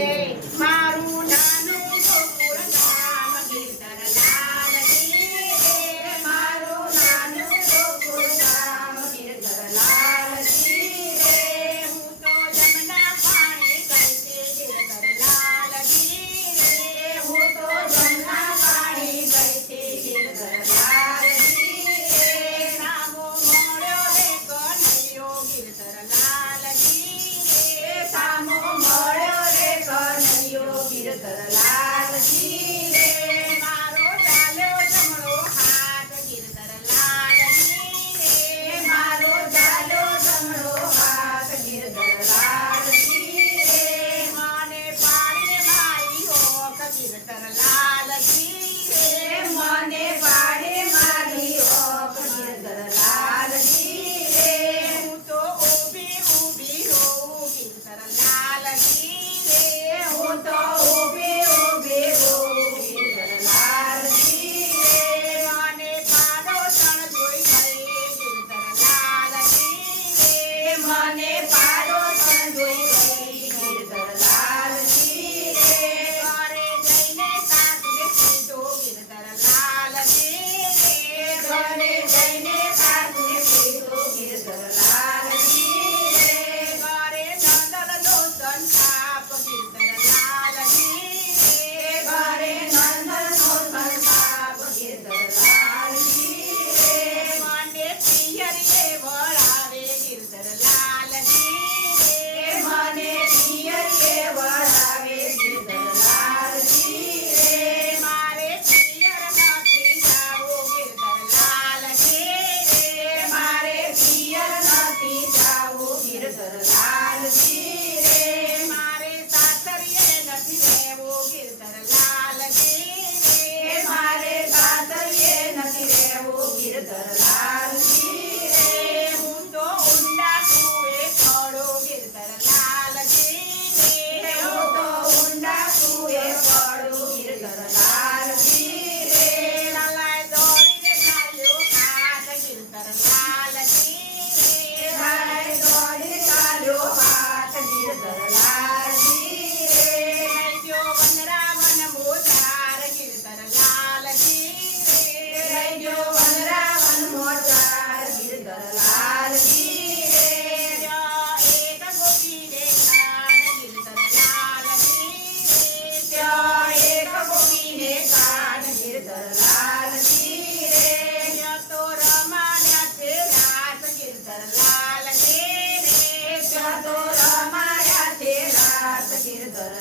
રે મારું નાનું ગોકુળ ધામ ગિરધર લાલજી રે મારું નાનું ગોકુળ ધામ ગિરધર લાલજી રે હું તો જમના પાણી કઈતે ગિરધર લાલજી રે હું તો જમના પાણી કઈતે ગિરધર લાલજી રે સામો મળ્યો રે કનૈયો ગિરધર લાલજી રે સામો મળ્યો રે કનૈયો ગિરધર લાલજી રે મારો ચાલ્યો જમણો હાથ ગિરધર લાલજી રે મારો ચાલ્યો જમણો હાથ ગિરધર લાલજી રે મને પાડીને મારી હોક ગિરધર લાલજી રે મને પાડે મારી હોક ગિરધર લાલજી રે હું તો ઊભી ઊભી રોઉં ગિરધર લાલજી રે હું તો ઊભી ઊભી રોઉં ગિરધર લાલજી રે મને પાડોશણ જોઈ ગઈ ગિરધર લાલજી રે મને પાડોશણ જોઈ ગઈ ગિરધર લાલજી રે ઘરે જઈને સાસુને કીધું ગિરધર લાલજી રે ઘરે જઈને સાસુને કીધું ગિરધર લાલજી રે ઘરે નંદનનો સંતાપ ગિરધર લાલજી રે ઘરે નંદનનો સંતાપ ગિરધર લાલજી રે મને પિયરીએ વળાવે ગિરધર લાલજી રે મને પિયરીએ વળાવે ગિરધર લાલજી રે મારે પિયર નથી જાવું ગિરધર લાલજી રે મારે પિયર નથી જાવું ગિરધર લાલજી રે મારે સાસરીએ નથી રહેવું ગિરધર લાલજી રે મારે સાસરીએ નથી રહેવું ગિરધર લાલજી રે હું તો ઊંડા કુએ પડું ગિરધર લાલજી રે હું તો ઊંડા કુએ પડું ગિરધર લાલજી રે લાલાએ દોડીને ચાલ્યો હાથ ગિરધર લાલજી રે લાલાએ દોડીને ચાલ્યો હાથ ગિરધર લાલજી રે લઈ ગયો વનરાવન મોજાર ગિરધર લાલજી રે લઈ ગયો વનરાવન મોજાર ગિરધર લાલજી રે એક ગોપીને કાન ગિરધર લાલજી રે એક ગોપીને કાન ગિરધર લાલજી રે તો રમાડ્યા છે રાસ ગિરધર લાલજી રે તો રમાડ્યા છે રાસ ગિરધર